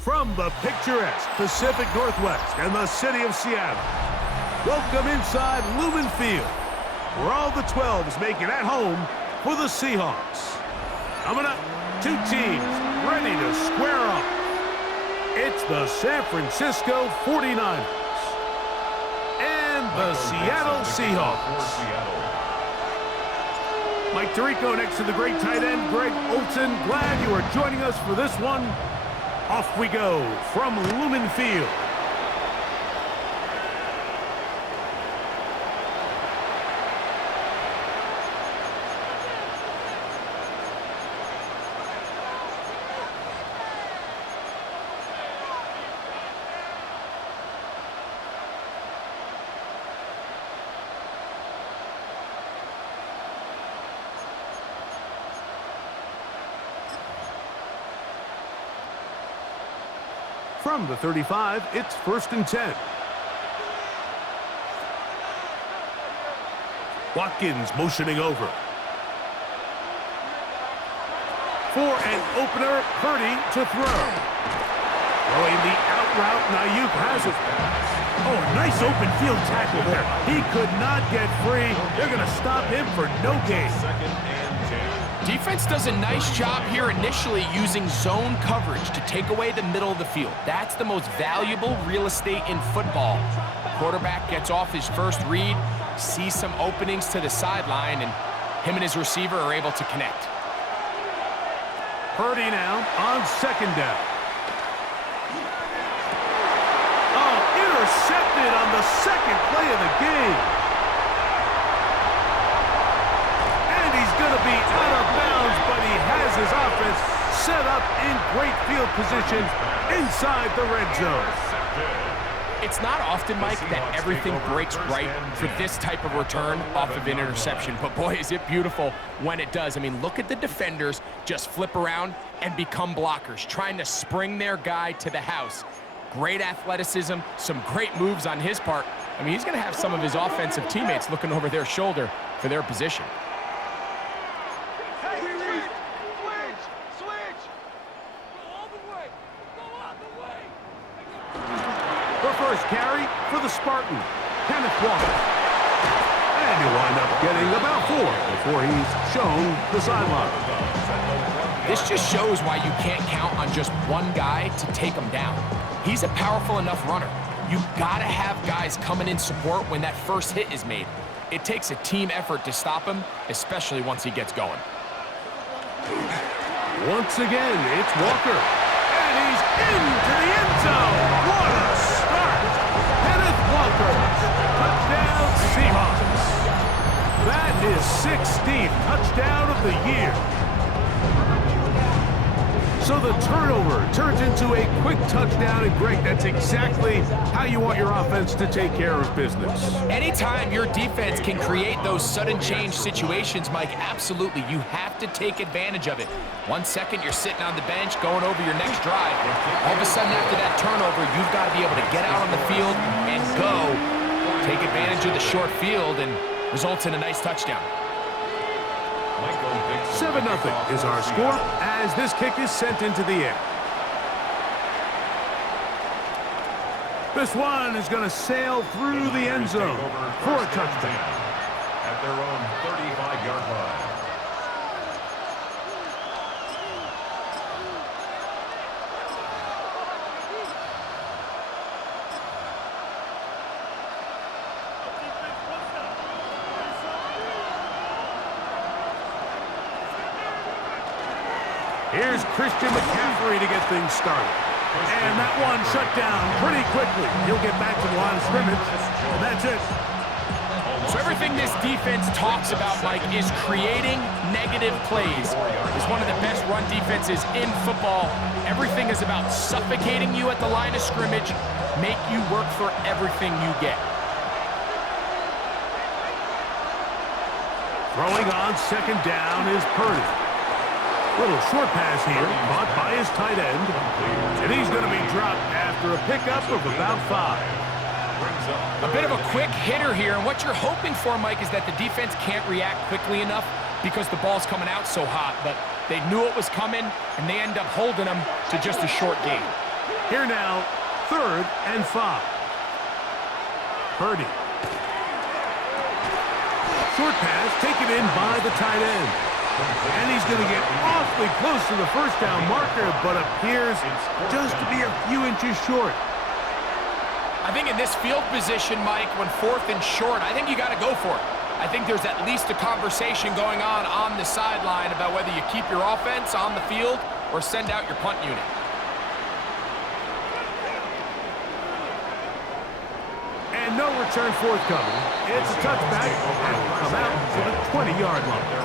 From the picturesque Pacific Northwest and the city of Seattle, welcome inside Lumen Field, where all the 12s make it at home for the Seahawks. Coming up, two teams ready to square off. It's the San Francisco 49ers and the Seattle Seahawks. Mike Tirico next to the great tight end, Greg Olsen. Glad you are joining us for this one. Off we go from Lumen Field. From the 35, it's 1st and 10. Watkins motioning over. For an opener, Purdy to throw. Throwing the out route, Ayuk has it. Oh, a nice open field tackle there. He could not get free. They're going to stop him for no gain. Defense does a nice job here initially using zone coverage to take away the middle of the field. That's the most valuable real estate in football. Quarterback gets off his first read, sees some openings to the sideline, and him and his receiver are able to connect. Purdy now on 2nd down. Oh, intercepted on the 2nd play of the game. Going to be out of bounds, but he has his offense set up in great field position inside the red zone. It's not often, Mike, that everything breaks right for this type of return off of an interception, but boy, is it beautiful when it does. I mean, look at the defenders just flip around and become blockers, trying to spring their guy to the house. Great athleticism, some great moves on his part. I mean, he's going to have some of his offensive teammates looking over their shoulder for their position. First carry for the Spartan, Kenneth Walker. And he'll wind up getting about 4 before he's shown the sideline. This just shows why you can't count on just one guy to take him down. He's a powerful enough runner. You've got to have guys coming in support when that first hit is made. It takes a team effort to stop him, especially once he gets going. Once again, it's Walker. And he's into the end zone. What a start. Kenneth Walker. Touchdown Seahawks. That is 16th touchdown of the year. So the turnover turns into a quick touchdown, and Greg, that's exactly how you want your offense to take care of business. Anytime your defense can create those sudden change situations, Mike, absolutely, you have to take advantage of it. 1 second, you're sitting on the bench, going over your next drive. All of a sudden, after that turnover, you've got to be able to get out on the field and go, take advantage of the short field, and results in a nice touchdown. 7-0 is our score as this kick is sent into the air. This one is going to sail through the end zone for a touchdown. At their own 35-yard line. Here's Christian McCaffrey to get things started. And that one shut down pretty quickly. He'll get back to the line of scrimmage, and that's it. So everything this defense talks about, Mike, is creating negative plays. It's one of the best run defenses in football. Everything is about suffocating you at the line of scrimmage, make you work for everything you get. Throwing on 2nd down is Purdy. Little short pass here, caught by his tight end. And he's going to be dropped after a pickup of about 5. A bit of a quick hitter here, and what you're hoping for, Mike, is that the defense can't react quickly enough because the ball's coming out so hot, but they knew it was coming, and they end up holding them to just a short gain. Here now, 3rd and 5. Purdy. Short pass taken in by the tight end. And he's going to get awfully close to the first down marker, but appears just to be a few inches short. I think in this field position, Mike, when 4th and short, I think you got to go for it. I think there's at least a conversation going on the sideline about whether you keep your offense on the field or send out your punt unit. And no return forthcoming. It's a touchback, and will come out to the 20-yard line.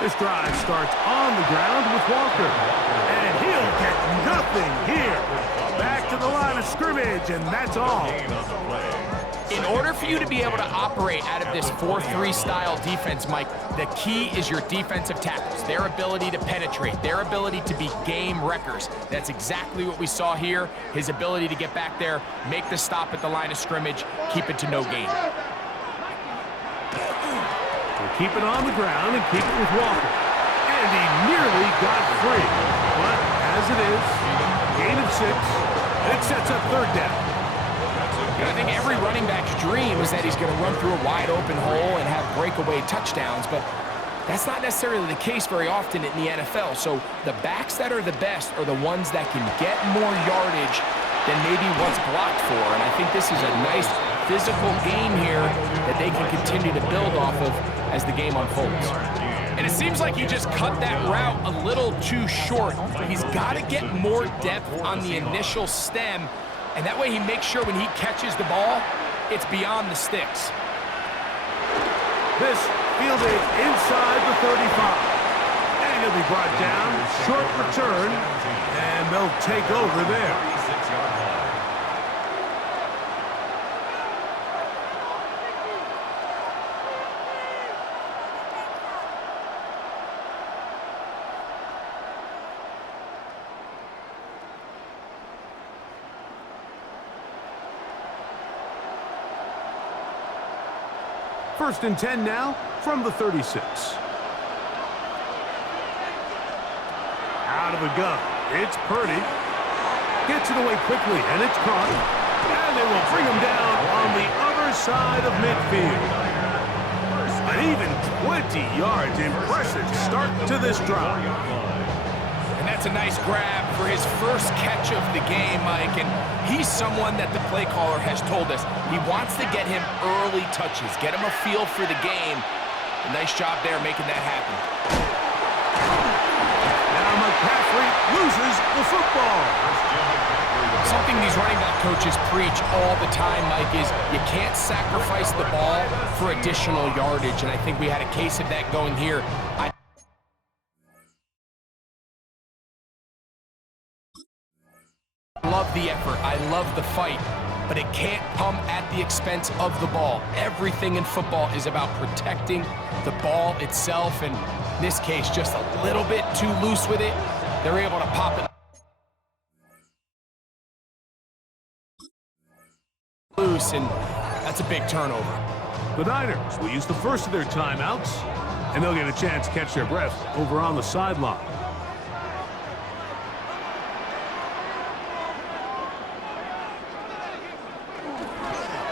This drive starts on the ground with Walker. And he'll get nothing here. Back to the line of scrimmage, and that's all. In order for you to be able to operate out of this 4-3 style defense, Mike, the key is your defensive tackles, their ability to penetrate, their ability to be game wreckers. That's exactly what we saw here, his ability to get back there, make the stop at the line of scrimmage, keep it to no gain. We'll keep it on the ground and keep it with Walker. And he nearly got free. But as it is, gain of 6, and it sets up 3rd down. I think every running back's dream is that he's going to run through a wide open hole and have breakaway touchdowns, but that's not necessarily the case very often in the NFL. So the backs that are the best are the ones that can get more yardage than maybe what's blocked for. And I think this is a nice physical game here that they can continue to build off of as the game unfolds. And it seems like he just cut that route a little too short. He's got to get more depth on the initial stem, and that way he makes sure when he catches the ball, it's beyond the sticks. This fielded inside the 35. And he'll be brought down, short return, and they'll take over there. First and 10 now from the 36. Out of the gun, it's Purdy. Gets it away quickly, and it's caught. And they will bring him down on the other side of midfield. An even 20 yards. Impressive start to this drive. And that's a nice grab for his first catch of the game, Mike. And he's someone that the play caller has told us he wants to get him early touches, get him a feel for the game. A nice job there making that happen. Now McCaffrey loses the football. Something these running back coaches preach all the time, Mike, is you can't sacrifice the ball for additional yardage. And I think we had a case of that going here. I love the effort, I love the fight, but it can't come at the expense of the ball. Everything in football is about protecting the ball itself, and in this case, just a little bit too loose with it. They're able to pop it loose, and that's a big turnover. The Niners will use the first of their timeouts, and they'll get a chance to catch their breath over on the sideline.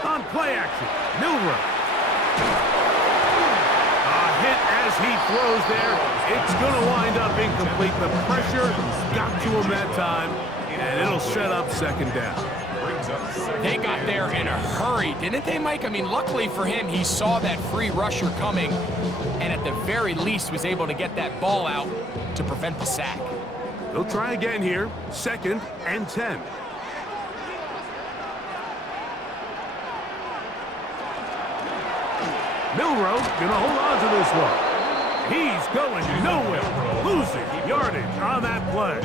On play action, Milroe. A hit as he throws there. It's going to wind up incomplete. The pressure got to him that time, and it'll set up 2nd down. They got there in a hurry, didn't they, Mike? I mean, luckily for him, he saw that free rusher coming, and at the very least was able to get that ball out to prevent the sack. They'll try again here, 2nd and 10. Milroe gonna hold on to this one. He's going nowhere, losing yardage on that play.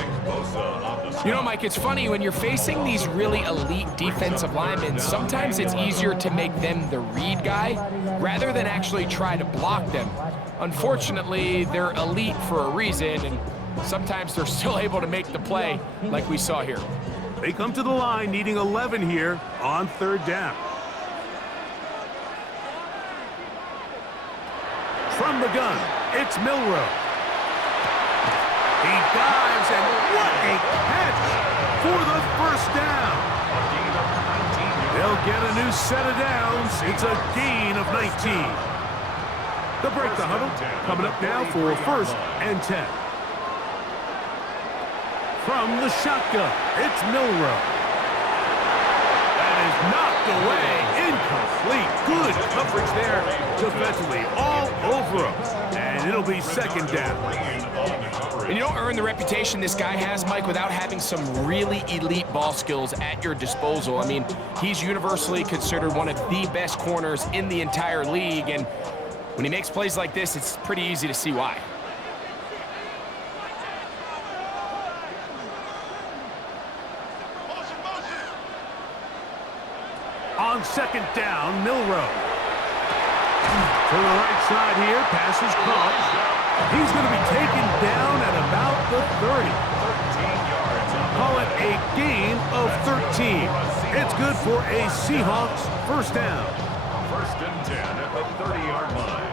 You know, Mike, it's funny, when you're facing these really elite defensive linemen, sometimes it's easier to make them the read guy rather than actually try to block them. Unfortunately, they're elite for a reason, and sometimes they're still able to make the play like we saw here. They come to the line needing 11 here on 3rd down. From the gun, it's Milroe. He dives, and what a catch for the 1st down. They'll get a new set of downs. It's a gain of 19. They'll break the huddle. Coming up now for 1st and 10. From the shotgun, it's Milroe. That is knocked away. Incomplete. Good coverage there defensively. All over him. And it'll be 2nd down. And you don't earn the reputation this guy has, Mike, without having some really elite ball skills at your disposal. I mean, he's universally considered one of the best corners in the entire league. And when he makes plays like this, it's pretty easy to see why. On 2nd down, Milroe. To the right side here, pass is caught. He's going to be taken down at about the 30. Call it a gain of 13. It's good for a Seahawks 1st down. 1st and 10 at the 30-yard line.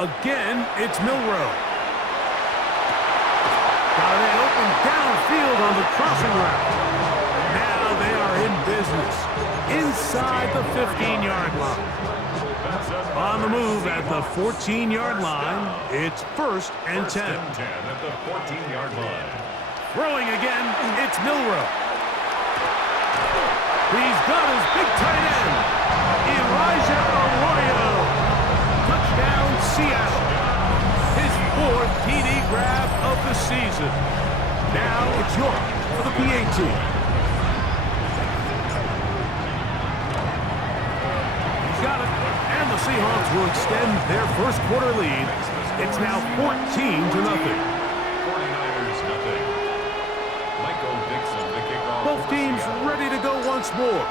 Again, it's Milroe. Got it open downfield on the crossing route. Now they are in business inside the 15-yard line. On the move at the 14-yard line, it's 1st and 10. 1st and 10 at the 14-yard line. Throwing again, it's Milroe. He's got his big tight end, Elijah Arroyo. Touchdown, Seattle. His 4th TD grab of the season. Now it's York for the PAT. He's got it. And the Seahawks will extend their 1st quarter lead. It's now 14-0. 49ers nothing. Michael Dixon, the kickoff. Both teams ready to go once more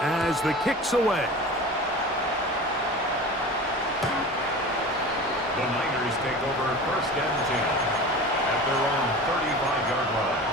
as the kick's away. The Niners take over 1st and 10 at their own 35-yard line.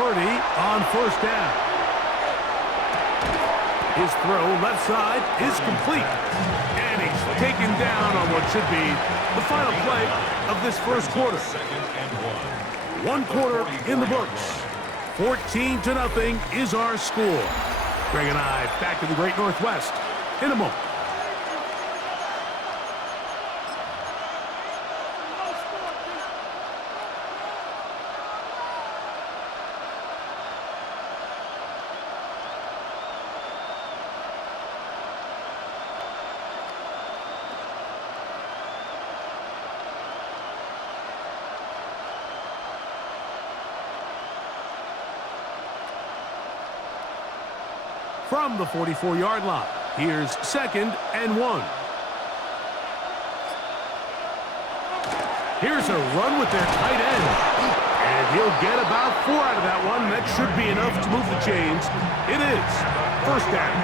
Purdy on 1st down. His throw left side is complete. And he's taken down on what should be the final play of this 1st quarter. 2nd and 1. 1 quarter in the books. 14-0 is our score. Greg and I back to the Great Northwest in a moment. From the 44-yard line, here's 2nd and 1. Here's a run with their tight end. And he'll get about 4 out of that one. That should be enough to move the chains. It is 1st down.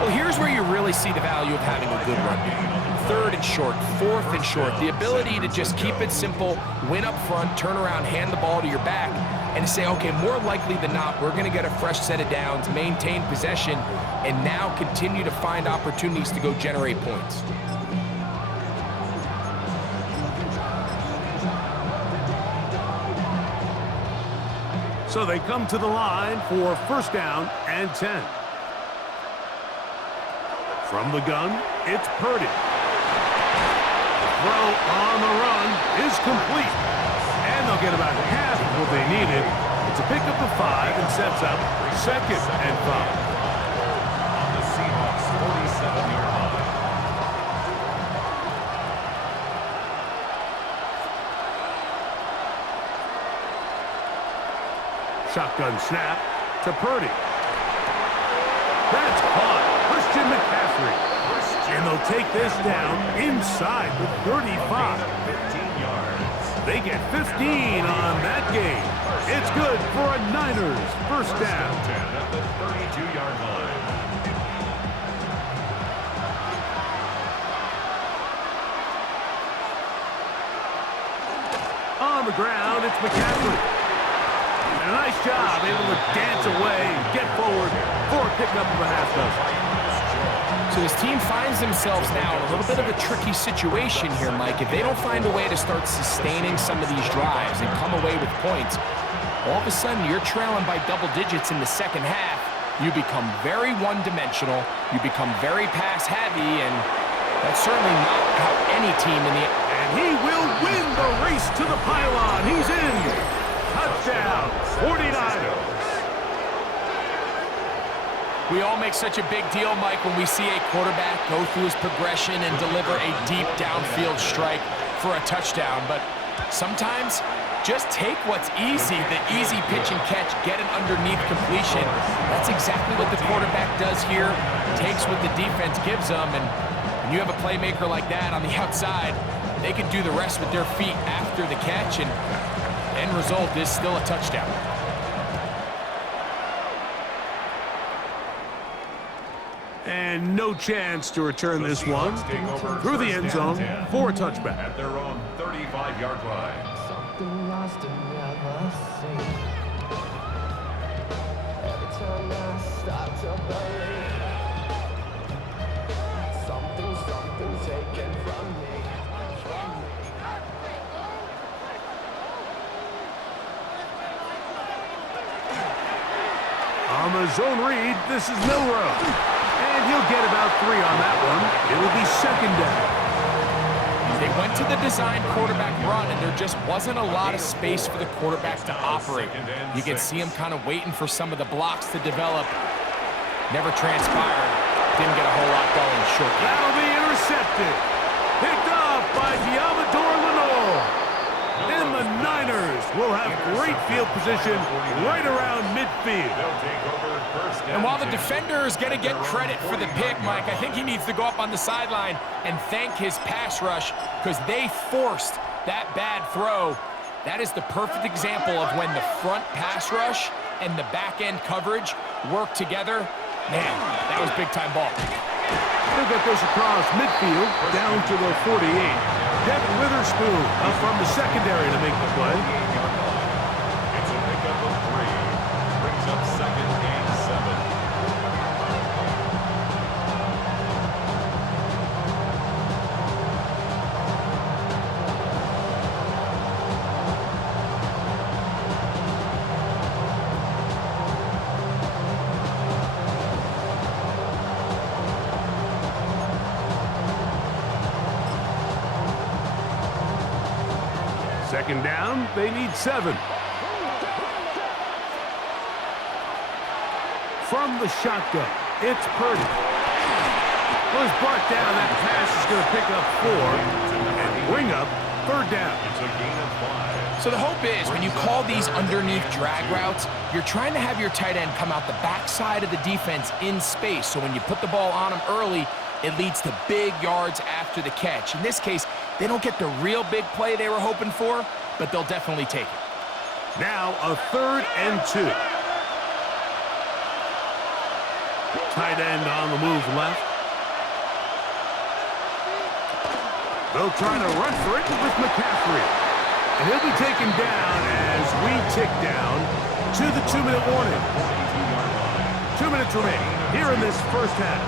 Well, here's where you really see the value of having a good run. 3rd and short, 4th and short. The ability to just keep it simple, win up front, turn around, hand the ball to your back, and say, okay, more likely than not, we're going to get a fresh set of downs, maintain possession, and now continue to find opportunities to go generate points. So they come to the line for 1st down and 10. From the gun, it's Purdy. Throw on the run is complete. And they'll get about half of what they needed. It's a pickup of 5 and sets up 2nd and 5. Shotgun snap to Purdy. That's caught. Christian McCaffrey. And they'll take this down inside the 35. 15 yards. They get 15 on that game. It's good for a Niners first down. 10 at the 32-yard line. On the ground, it's McCaffrey. And a nice job, able to dance away and get forward for a pickup of a half dozen. So this team finds themselves now in a little bit of a tricky situation here, Mike. If they don't find a way to start sustaining some of these drives and come away with points, all of a sudden you're trailing by double digits in the second half. You become very one-dimensional. You become very pass-heavy, and that's certainly not how any team in the... And he will win the race to the pylon. He's in. Touchdown, 49ers. We all make such a big deal, Mike, when we see a quarterback go through his progression and deliver a deep downfield strike for a touchdown. But sometimes, just take what's easy, the easy pitch and catch, get an underneath completion. That's exactly what the quarterback does here, takes what the defense gives them, and when you have a playmaker like that on the outside, they can do the rest with their feet after the catch, and end result is still a touchdown. And no chance to return this one through the end zone for a touchback. At their own 35-yard line. Something lost and never seen. Every time I start to believe something taken from me. On the zone read, this is Milrow. And he'll get about 3 on that one. It will be second down. They went to the design quarterback run, and there just wasn't a lot of space for the quarterback to operate. You can see him kind of waiting for some of the blocks to develop. Never transpired. Didn't get a whole lot going short. That'll be intercepted. Picked off by Diamador Lenore. And the Niners will have great field position right around midfield. They'll take over first down. And while the defender is going to get credit for the pick, Mike, I think he needs to go up on the sideline and thank his pass rush because they forced that bad throw. That is the perfect example of when the front pass rush and the back-end coverage work together. Man, that was big-time ball. They'll get this across midfield down to the 48. Devin Witherspoon up from the secondary to make the play. It's a pickup of 3. Brings up second and 7. Second down, they need 7. From the shotgun, it's Purdy. Well, he's brought down. That pass is going to pick up 4 and bring up third down. It's a gain of 5. So the hope is when you call these underneath drag routes, you're trying to have your tight end come out the backside of the defense in space. So when you put the ball on him early, it leads to big yards after the catch. In this case, they don't get the real big play they were hoping for, but they'll definitely take it. Now a 3rd and 2. Tight end on the move left. They'll try to run for it with McCaffrey. And he'll be taken down as we tick down to the 2-minute warning. 2 minutes remaining here in this first half.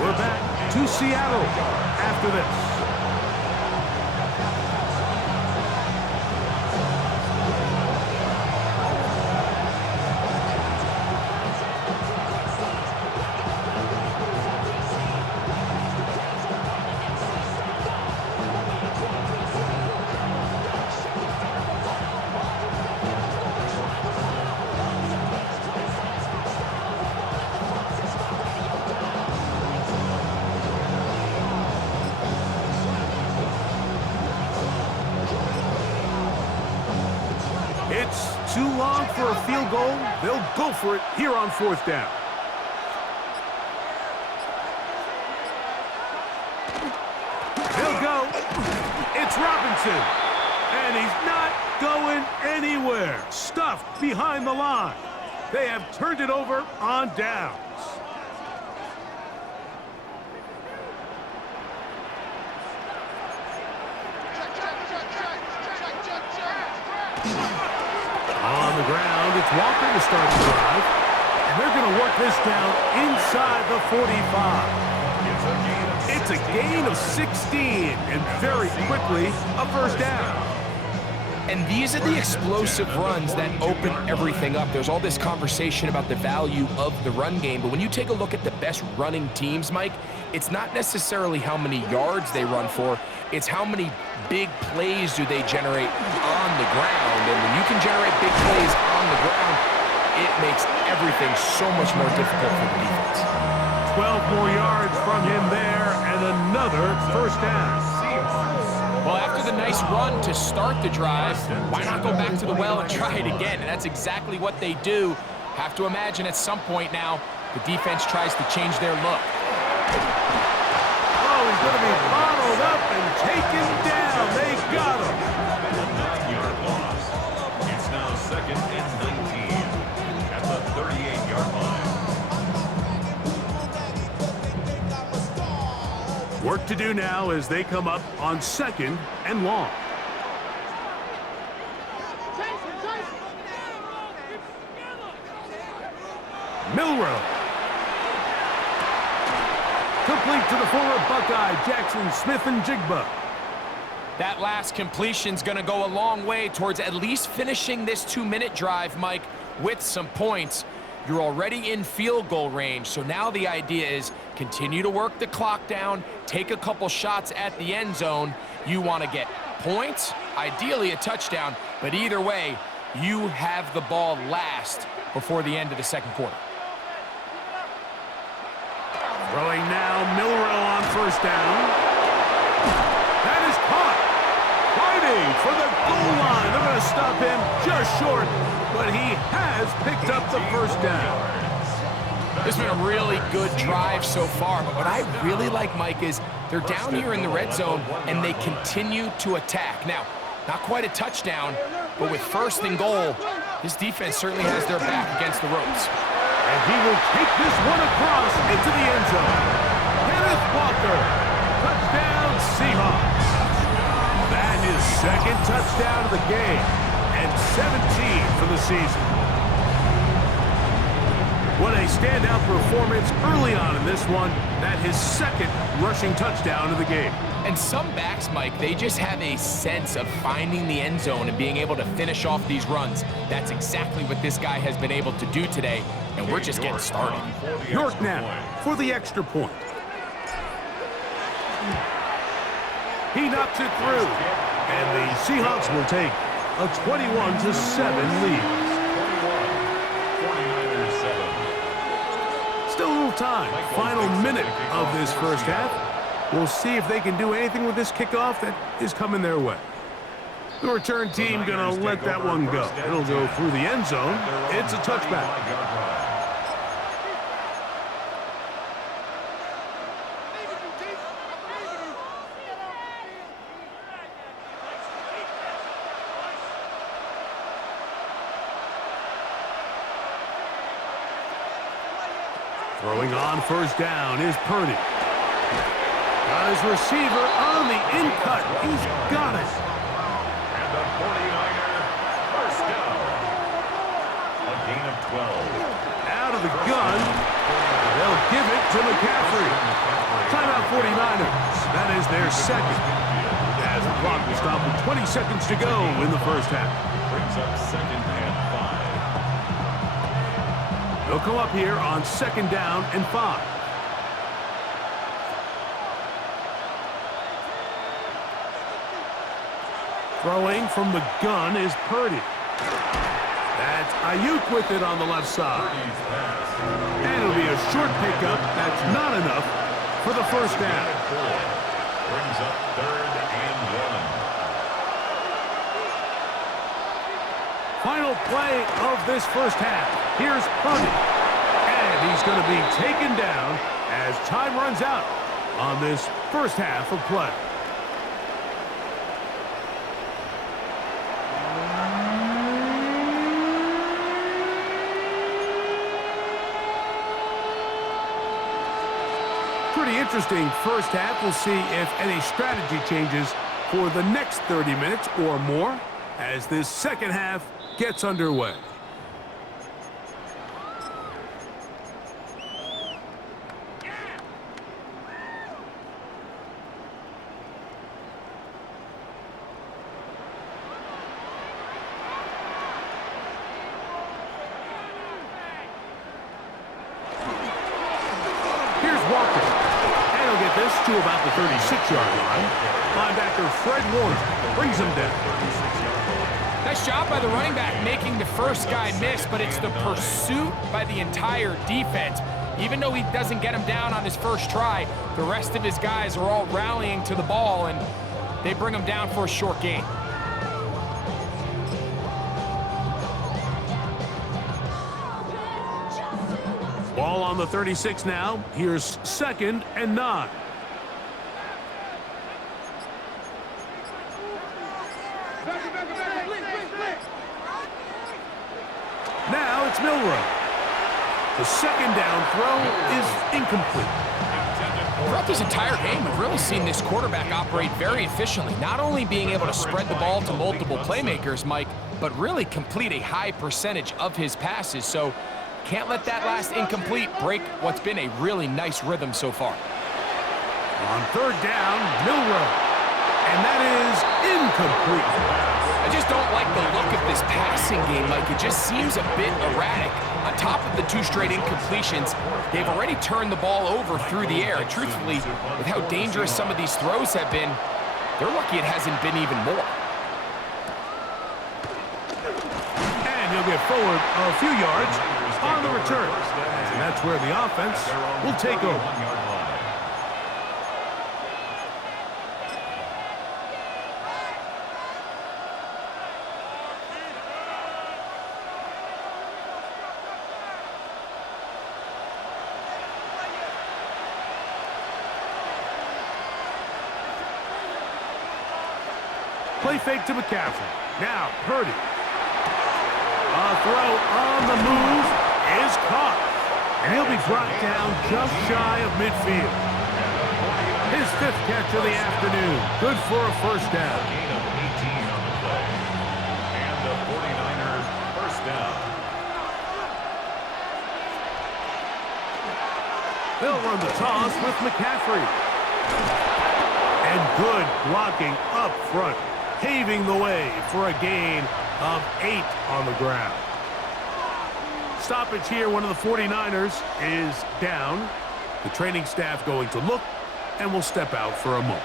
We're back to Seattle after this. too long for a field goal, they'll go for it here on 4th down. They'll go. It's Robinson. And he's not going anywhere. Stuffed behind the line. They have turned it over on downs. On the ground, it's Walker to start the drive. And they're going to work this down inside the 45. It's a gain of 16, and very quickly, a first down. And these are the explosive runs that open everything up. There's all this conversation about the value of the run game, but when you take a look at the best running teams, Mike, it's not necessarily how many yards they run for, it's how many big plays do they generate on the ground. And when you can generate big plays on the ground, it makes everything so much more difficult for the defense. 12 more yards from him there, and another first down. Well, after the nice run to start the drive, why not go back to the well and try it again? And that's exactly what they do. Have to imagine at some point now, the defense tries to change their look. Oh, he's going to be bottled up and taken down. They got him. A 9-yard loss. It's now 2nd and 19 at the 38-yard line. Work to do now as they come up on 2nd and long. Milrow. Complete to the former Buckeye, Jackson Smith and Jigba. That last completion's going to go a long way towards at least finishing this 2-minute drive, Mike, with some points. You're already in field goal range, so now the idea is continue to work the clock down, take a couple shots at the end zone. You want to get points, ideally a touchdown, but either way, you have the ball last before the end of the 2nd quarter. Throwing now, Milrow on 1st down. That is caught. Fighting for the goal line. They're going to stop him just short, but he has picked up the first down. This has been a really good drive so far, but what I really like, Mike, is they're down here in the red zone, and they continue to attack. Now, not quite a touchdown, but with 1st and goal, this defense certainly has their back against the ropes. And he will take this one across into the end zone. Kenneth Walker, touchdown Seahawks. That is 2nd touchdown of the game, and 17 for the season. What a standout performance early on in this one. That his 2nd rushing touchdown of the game. And some backs, Mike, they just have a sense of finding the end zone and being able to finish off these runs. That's exactly what this guy has been able to do today, and we're just getting started. York now for the extra point. He knocks it through, and the Seahawks will take a 21-7 lead. 49ers 7. Still a little time. Final minute of this first half. We'll see if they can do anything with this kickoff that is coming their way. The return team gonna let that one go. It'll go through the end zone. It's a touchback. Throwing on 1st down is Purdy. Got his receiver on the in-cut. He's got it. And the 49er first down. A gain of 12. Out of the gun. They'll give it to McCaffrey. Timeout 49ers. That is their 2nd. As the clock will stop with 20 seconds to go in the first half. Brings up 2nd and 5. They'll come up here on 2nd down and 5. Throwing from the gun is Purdy. That's Ayuk with it on the left side. And it'll be a short pickup. That's not enough for the first down. Brings up 3rd and 1. Final play of this first half. Here's Purdy. And he's going to be taken down as time runs out on this first half of play. Pretty interesting first half. We'll see if any strategy changes for the next 30 minutes or more as this second half gets underway. To about the 36-yard line. Linebacker Fred Warner brings him down. Nice job by the running back making the first guy miss, but it's the pursuit by the entire defense. Even though he doesn't get him down on his first try, the rest of his guys are all rallying to the ball, and they bring him down for a short gain. Ball on the 36 now. Here's 2nd and 9. Now it's Milrow. The second down throw is incomplete. Throughout this entire game, we've really seen this quarterback operate very efficiently, not only being able to spread the ball to multiple playmakers, Mike, but really complete a high percentage of his passes. So can't let that last incomplete break what's been a really nice rhythm so far. On 3rd down, Milrow. And that is incomplete. I just don't like the look of this passing game, Mike. It just seems a bit erratic. On top of the 2 straight incompletions, they've already turned the ball over through the air. And truthfully, with how dangerous some of these throws have been, they're lucky it hasn't been even more. And he'll get forward a few yards on the return. And that's where the offense will take over. Play fake to McCaffrey. Now, Purdy. A throw on the move is caught. And he'll be brought down just shy of midfield. His 5th catch of the afternoon. Good for a first down. Gain of 18 on the play. And the 49er first down. They'll run the toss with McCaffrey. And good blocking up front, paving the way for a gain of 8 on the ground. Stoppage here, one of the 49ers is down. The training staff going to look and will step out for a moment.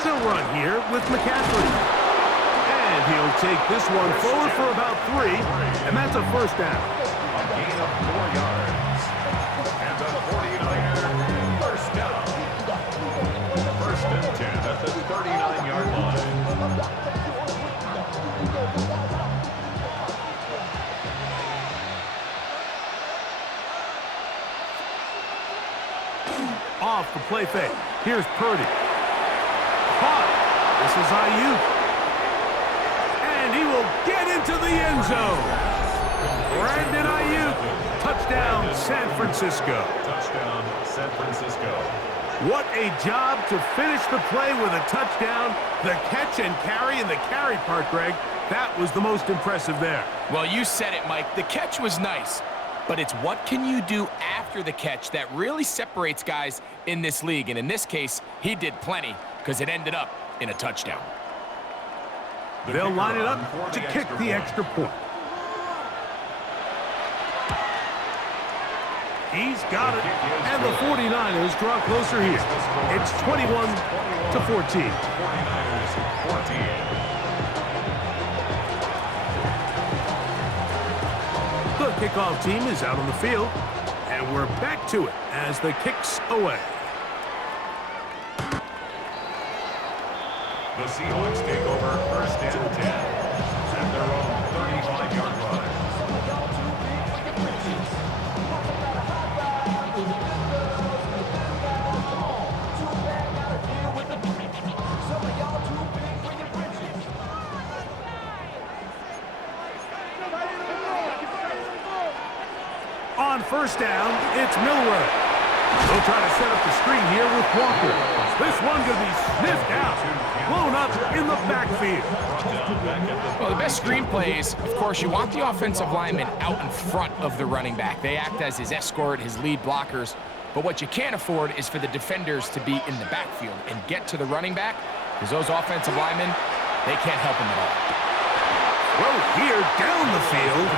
Still run here with McCaffrey. And he'll take this one forward for about 3, and that's a first down. A gain of 4 yards. And the 49er first down. 1st and 10 at the 39-yard line. Off the play fake. Here's Purdy. Caught. This is Ayuk. And he will get into the end zone. Brandon Ayuk. Touchdown, San Francisco. Touchdown, San Francisco. What a job to finish the play with a touchdown. The catch and carry, and the carry part, Greg, that was the most impressive there. Well, you said it, Mike. The catch was nice, but it's what can you do after the catch that really separates guys in this league. And in this case, he did plenty because it ended up in a touchdown. They'll line it up to kick the extra point. He's got it, and the 49ers draw closer here. It's 21-14. 49ers 14. The kickoff team is out on the field, and we're back to it as the kick's away. The Seahawks take over first and 10 at their own 35-yard line. On first down, it's Milroe. They'll try to set up the screen here with Walker. This one going to be sniffed out, blown up in the backfield. Well, the best screen plays, of course, you want the offensive lineman out in front of the running back. They act as his escort, his lead blockers. But what you can't afford is for the defenders to be in the backfield and get to the running back, because those offensive linemen, they can't help him at all. Throw here down the field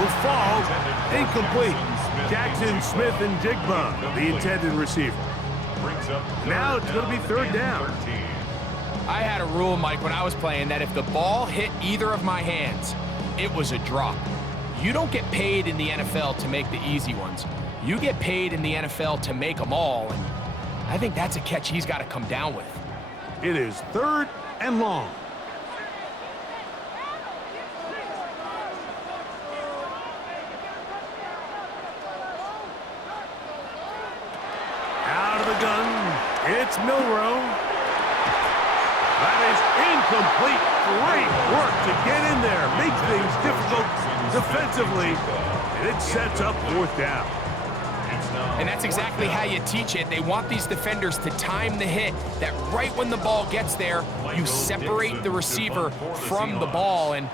will fall incomplete. Jackson, Smith, and Jigba, the intended receiver. Now it's going to be third down. I had a rule, Mike, when I was playing that if the ball hit either of my hands, it was a drop. You don't get paid in the NFL to make the easy ones. You get paid in the NFL to make them all, and I think that's a catch he's got to come down with. It is third and long. Out of the gun, it's Milroe. That is incomplete. Great work to get in there. Make things difficult defensively, and it sets up fourth down. And that's exactly how you teach it. They want these defenders to time the hit, that right when the ball gets there, you separate the receiver from the ball. And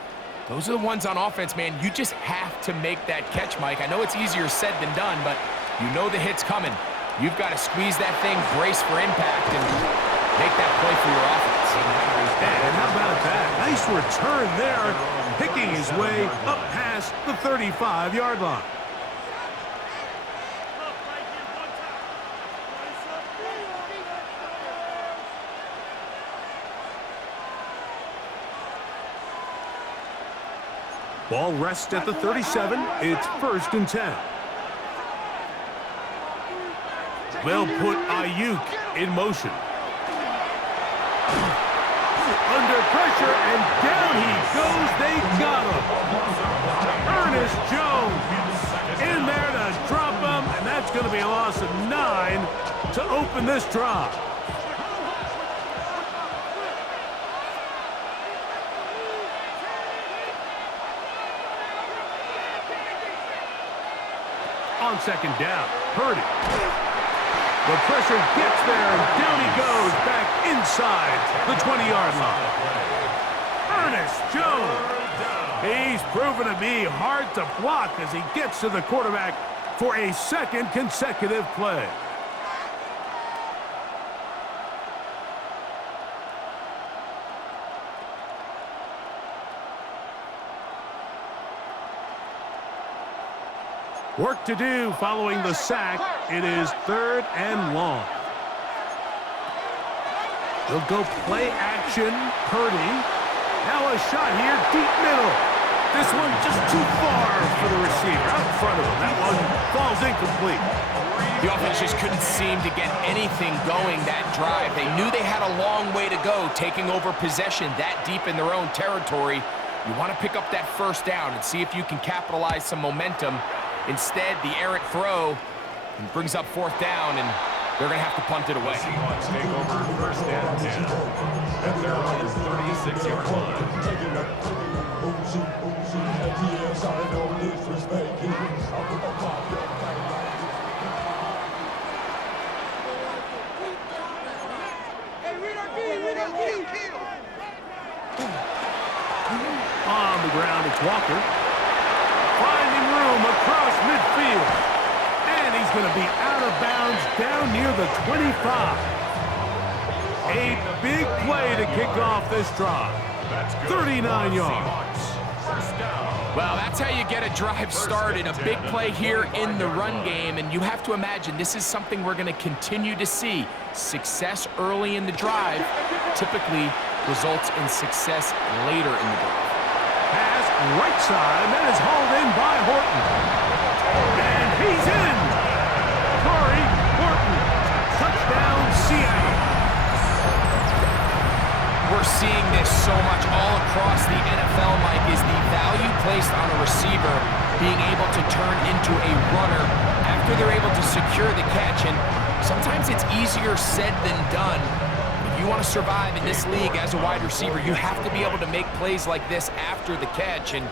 those are the ones on offense, man. You just have to make that catch, Mike. I know it's easier said than done, but you know the hit's coming. You've got to squeeze that thing, brace for impact, and make that play for your offense. And how about that? Nice return there, picking his way up past the 35-yard line. Ball rests at the 37. It's first and 10. They'll put Ayuk in motion. Under pressure, and down he goes. They got him. Ernest Jones in there to drop him, and that's going to be a loss of 9 to open this drive. On second down, Purdy. The pressure gets there, and down he goes back inside the 20-yard line. Ernest Jones. He's proven to be hard to block as he gets to the quarterback for a second consecutive play. Work to do following the sack. It is third and long. They'll go play action. Purdy. Now a shot here, deep middle. This one just too far for the receiver. Out in front of him. That one falls incomplete. The offense just couldn't seem to get anything going that drive. They knew they had a long way to go, taking over possession that deep in their own territory. You want to pick up that first down and see if you can capitalize some momentum. Instead, the errant throw brings up fourth down, and they're going to have to punt it away. The Seahawks take over first and 10 at their own 36-yard line. On the ground, it's Walker. Finding room across midfield. And he's going to be out of bounds down near the 25. A big play to kick off this drive. 39 yards. Well, that's how you get a drive started. A big play here in the run game, and you have to imagine this is something we're going to continue to see. Success early in the drive typically results in success later in the drive. Pass right side, that is hauled in by Horton. And he's in. Corey Horton. Touchdown, Seattle. We're across the NFL, Mike, is the value placed on a receiver being able to turn into a runner after they're able to secure the catch. And sometimes it's easier said than done. If you want to survive in this league as a wide receiver, you have to be able to make plays like this after the catch. And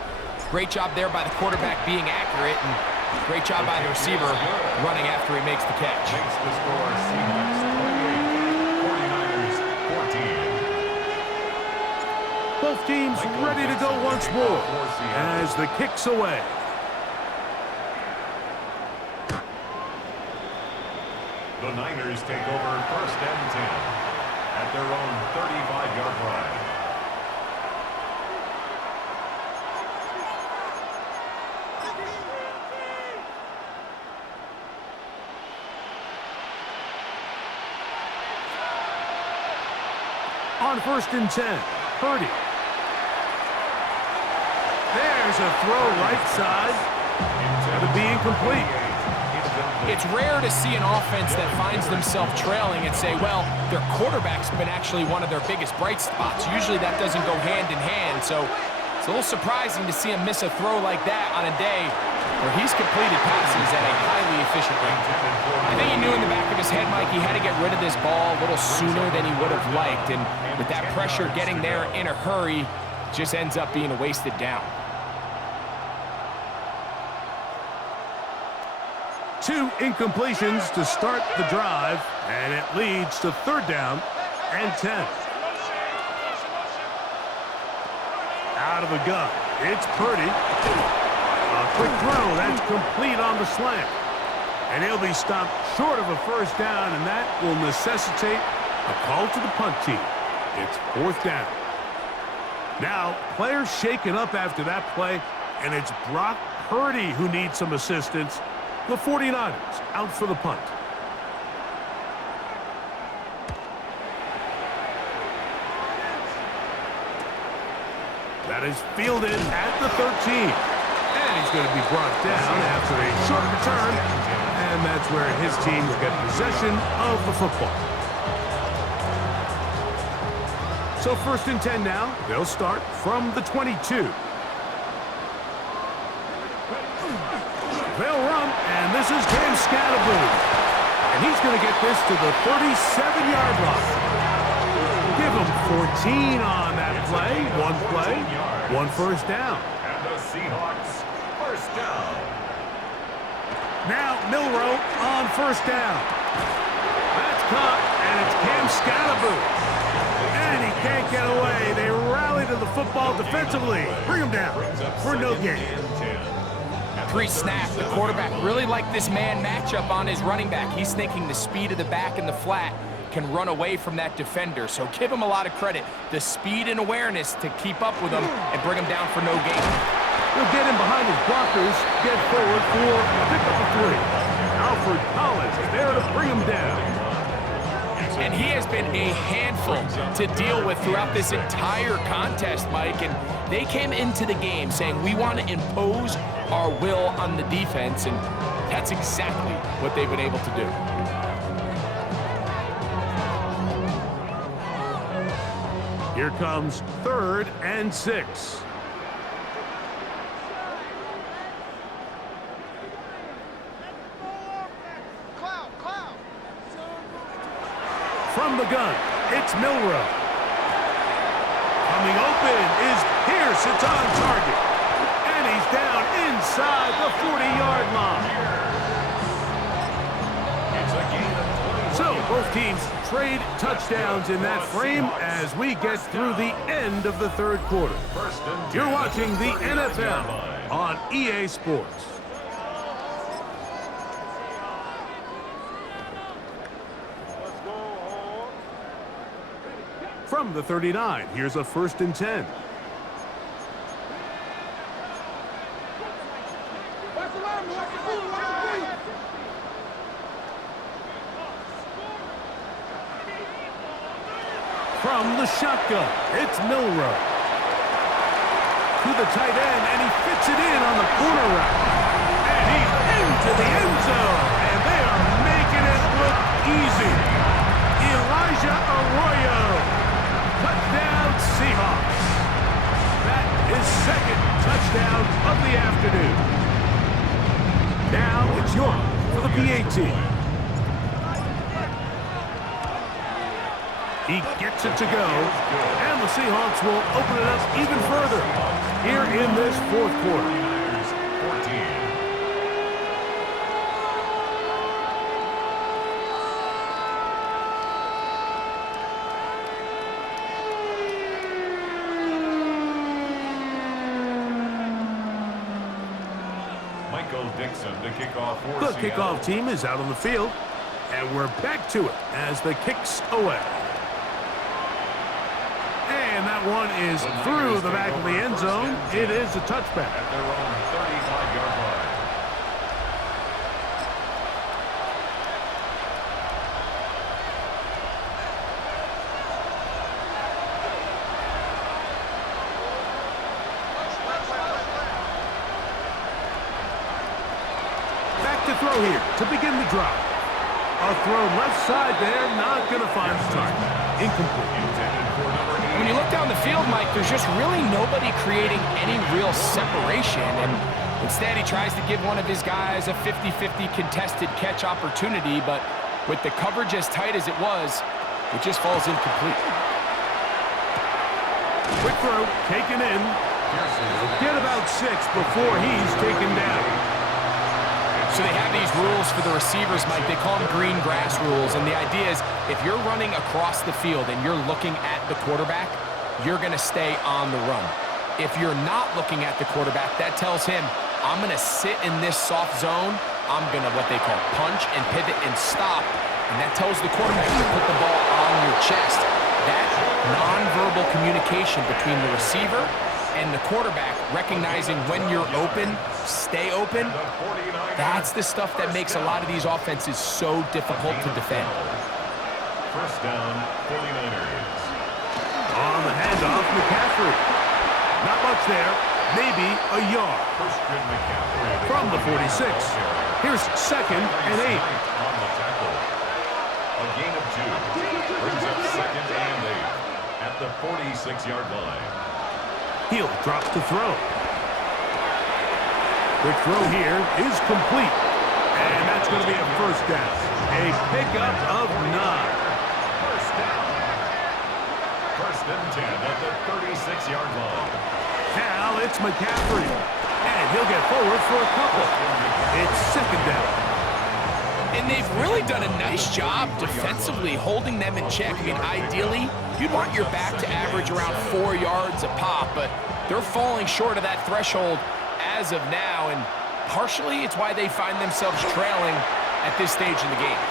great job there by the quarterback being accurate, and great job by the receiver running after he makes the catch. Makes the score Seahawks 28, 49ers 14. Both teams ready to go once more as the kick's away. The Niners take over 1st and 10 at their own 35-yard line. On 1st and 10, Purdy. There's a throw right side. Going to be incomplete. It's rare to see an offense that finds themselves trailing and say, well, their quarterback's been actually one of their biggest bright spots. Usually that doesn't go hand in hand, so it's a little surprising to see him miss a throw like that on a day where he's completed passes at a highly efficient rate. I think he knew in the back of his head, Mike, he had to get rid of this ball a little sooner than he would have liked, and with that pressure getting there in a hurry, just ends up being a wasted down. 2 incompletions to start the drive, and it leads to 3rd down and 10. Out of the gun, it's Purdy. A quick throw, that's complete on the slant. And he'll be stopped short of a 1st down, and that will necessitate a call to the punt team. It's 4th down. Now, players shaken up after that play, and it's Brock Purdy who needs some assistance. The 49ers out for the punt. That is fielded at the 13. And he's going to be brought down after a short return. And that's where his team will get possession of the football. So 1st and 10 now. They'll start from the 22. They'll run, and this is Cam Scatterboo. And he's going to get this to the 37-yard line. Give him 14 on that play. One 1st down. And the Seahawks 1st down. Now Milroe on 1st down. That's caught, and it's Cam Scatterboo. And he can't get away. They rally to the football defensively. Bring him down for no gain. Pre-snap, the quarterback really liked this man matchup on his running back. He's thinking the speed of the back in the flat can run away from that defender. So give him a lot of credit. The speed and awareness to keep up with him and bring him down for no gain. He'll get him behind his blockers, get forward for a pickup of 3. Alfred Collins is there to bring him down. And he has been a handful to deal with throughout this entire contest, Mike. And they came into the game saying, we want to impose our will on the defense, and that's exactly what they've been able to do. Here comes 3rd and 6. From the gun, it's Milroe. Coming open is Pierce. It's on target. And he's down inside the 40-yard line. It's a gain of 20. So both teams trade touchdowns in that frame as we get through the end of the 3rd quarter. You're watching the NFL on EA Sports. From the 39, here's a 1st and 10. From the shotgun, it's Milroe. To the tight end, and he fits it in on the corner route. And he's into the end zone, and they are making it look easy. Elijah Arroyo. Touchdown, Seahawks. the 18. He gets it to go, and the Seahawks will open it up even further here in this fourth quarter. 14. Dixon to kick off for The Seattle. kickoff team is out on the field, and we're back to it as the kick's away. And that one is through the back of the end zone. It is a touchback. At their own 35-yard line. To throw here to begin the drive. A throw left side there, not going to find the target. Incomplete. When you look down the field, Mike, there's just really nobody creating any real separation, and instead he tries to give one of his guys a 50-50 contested catch opportunity, but with the coverage as tight as it was, it just falls incomplete. Quick throw, taken in. Get about 6 before he's taken down. So they have these rules for the receivers, Mike. They call them green grass rules, and the idea is if you're running across the field and you're looking at the quarterback, you're going to stay on the run. If you're not looking at the quarterback, that tells him, I'm going to sit in this soft zone. I'm going to what they call punch and pivot and stop, and that tells the quarterback to put the ball on your chest. That nonverbal communication between the receiver and the quarterback, recognizing when you're open, stay open, that's the stuff that makes a lot of these offenses so difficult to defend. First down, 49ers. On the handoff, McCaffrey. Not much there, maybe a yard. From the 46, here's 2nd and 8. On the tackle. A gain of 2. Brings up 2nd and 8 at the 46-yard line. He'll drop to throw. Quick throw here is complete. And that's going to be a first down. A pickup of 9. First down. 1st and 10 at the 36-yard line. Now it's McCaffrey. And he'll get forward for a couple. It's 2nd down. And they've really done a nice job defensively holding them in check. I mean, ideally, you'd want your back to average around 4 yards a pop, but they're falling short of that threshold as of now, and partially it's why they find themselves trailing at this stage in the game.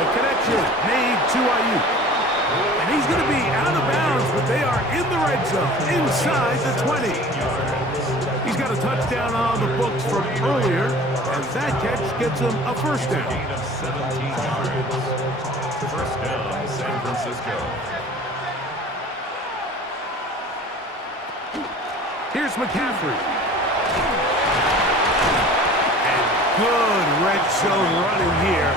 The connection made to Ayuk. And he's going to be out of bounds, but they are in the red zone, inside the 20. He's got a touchdown on the books from earlier, as that catch gets him a first down. Gain of 17 yards. First down, San Francisco. Here's McCaffrey. And good red zone running here,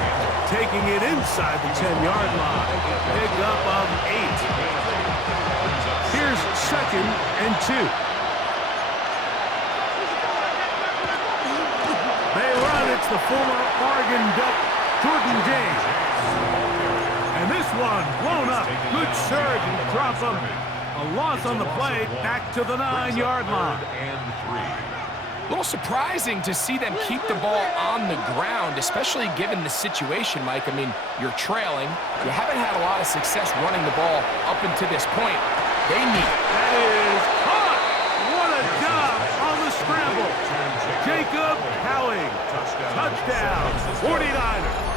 taking it inside the 10-yard line. Pickup of 8. Here's 2nd and 2. They run. It's the former Oregon Duck, Jordan James. And this one blown up. Good surge and drop him. A loss on the play, back to the 9-yard line. A little surprising to see them keep the ball on the ground, especially given the situation, Mike. I mean, you're trailing. You haven't had a lot of success running the ball up until this point. They need it. That is caught. What a job on the scramble. Jacob Howing. Touchdown, 49ers.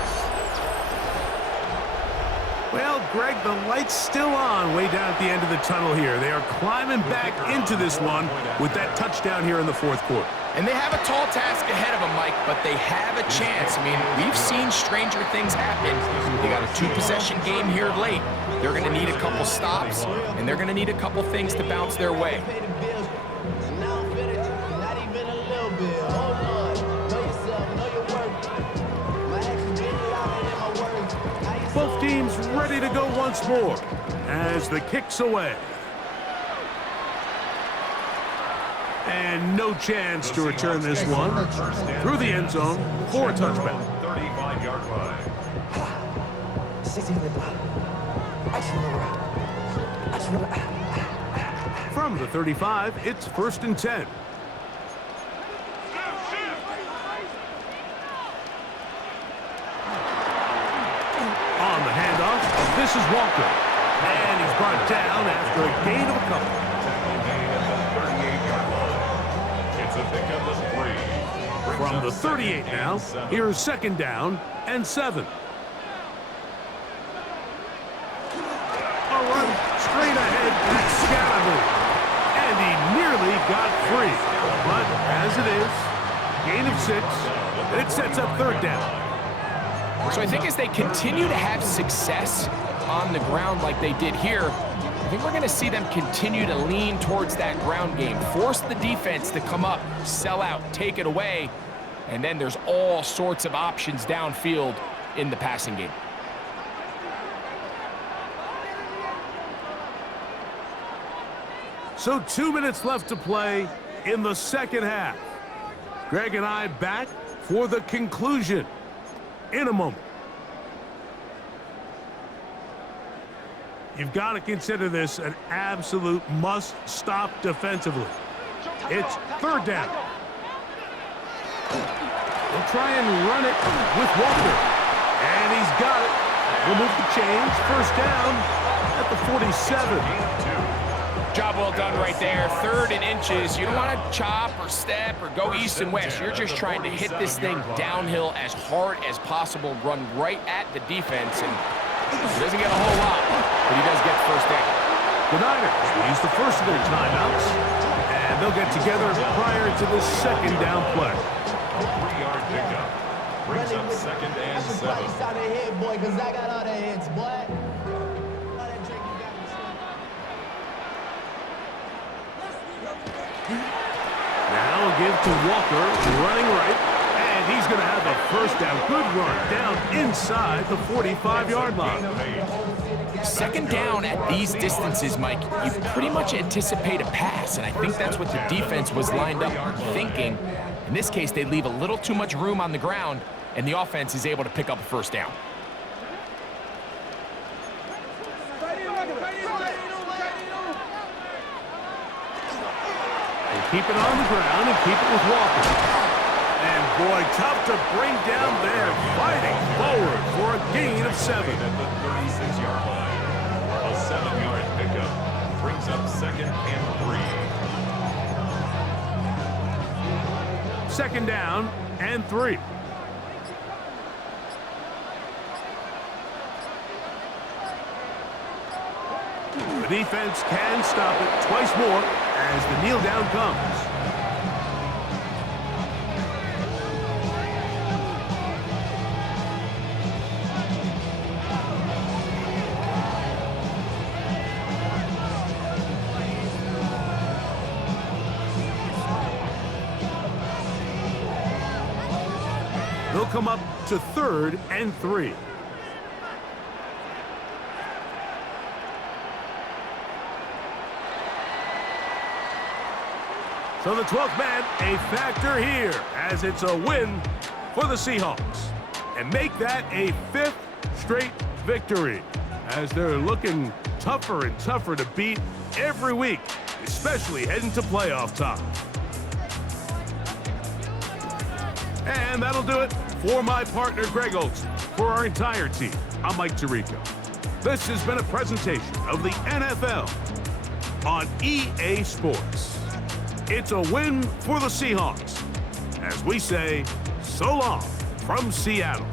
Well, Greg, the light's still on way down at the end of the tunnel here. They are climbing back into this one with that touchdown here in the fourth quarter. And they have a tall task ahead of them, Mike, but they have a chance. I mean, we've seen stranger things happen. They got a 2-possession game here late. They're going to need a couple stops, and they're going to need a couple things to bounce their way. Both teams ready to go once more as the kick's away. And no chance to return this one through the end zone for a touchback. 35-yard line. From the 35, it's 1st and 10. On the handoff, this is Walker. And he's brought down after a gain of a couple. It's a pickup of 3. From the 38 now, here's 2nd down and 7. A run straight ahead, that's Scalaboo. And he nearly got free. But as it is, gain of 6, and it sets up 3rd down. So I think as they continue to have success on the ground like they did here, I think we're going to see them continue to lean towards that ground game, force the defense to come up, sell out, take it away, and then there's all sorts of options downfield in the passing game. So 2 minutes left to play in the 2nd half. Greg and I back for the conclusion in a moment. You've got to consider this an absolute must-stop defensively. It's 3rd down. They'll try and run it with Walker. And he's got it. Remove the chains. 1st down at the 47. Job well done right there. 3rd and inches. You don't want to chop or step or go east and west. You're just trying to hit this thing downhill as hard as possible, run right at the defense, and he doesn't get a whole lot, but he does get 1st down. The Niners will use the first of their timeouts, and they'll get together prior to the 2nd down play. 3-yard pickup. Brings up 2nd and 7. Now a give to Walker, running right, and he's going to have a 1st down. Good run down inside the 45-yard line. 2nd down at these distances, Mike, you pretty much anticipate a pass, and I think that's what the defense was lined up thinking. In this case, they leave a little too much room on the ground, and the offense is able to pick up a 1st down. Keep it on the ground and keep it with Walker. And boy, tough to bring down there, fighting forward for a gain of 7. At the 36-yard line. A 7-yard pickup. Brings up 2nd and 3. 2nd down and 3. The defense can stop it twice more as the kneel down comes. They'll come up to 3rd and 3. So the 12th man, a factor here, as it's a win for the Seahawks. And make that a 5th straight victory, as they're looking tougher and tougher to beat every week, especially heading to playoff time. And that'll do it for my partner, Greg Olson. For our entire team, I'm Mike Tirico. This has been a presentation of the NFL on EA Sports. It's a win for the Seahawks, as we say, so long from Seattle.